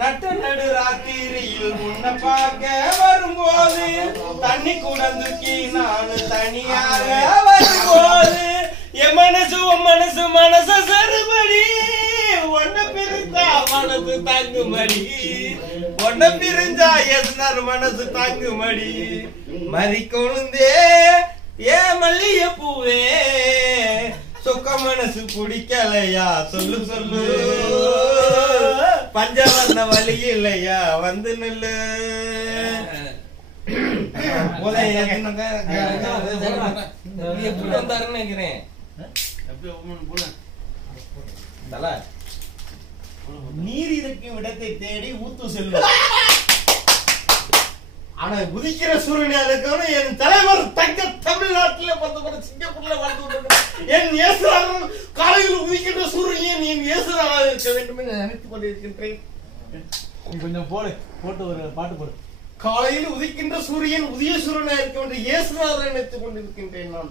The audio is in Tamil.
நட்ட நடு ராத்திரியில் முன்ன பார்க்க வரும்போது தண்ணி குடந்துக்கி நான் தனியாக வரும்போது என் மனசு மனசு சருபடி ஒன்ன பிரிஞ்சா மனசு தாங்குமடி ஒன்ன பிரிஞ்சா எஸ்னார் மனசு தாங்குமடி மதி கொழுந்தே ஏ மல்லிய பூவே சொக்க மனசு பிடிக்கலையா சொல்லு சொல்லு பஞ்ச வந்த வழி இல்லையா வந்து நில்லு எப்படி வந்தாருன்னு நினைக்கிறேன் நீர் இருக்கும் இடத்தை தேடி ஊத்து செல்லும் ஆனா உதிக்கிற சூரியனா இருக்கணும் என் தலைவர் தங்க தமிழ்நாட்டில சிங்கப்பூர்ல வாழ்ந்து என் இயேசுரான் காலையில் உதிக்கின்ற சூரியன் என் இயேசுரானாக இருக்க வேண்டும் என்று நினைத்துக் கொண்டிருக்கின்றேன். கொஞ்சம் போட்டு ஒரு பாட்டு போடு. காலையில் உதிக்கின்ற சூரியன் உதய சூரியனா இருக்க வேண்டும் இயேசுரானாக நினைத்துக் கொண்டிருக்கின்றேன் நான்.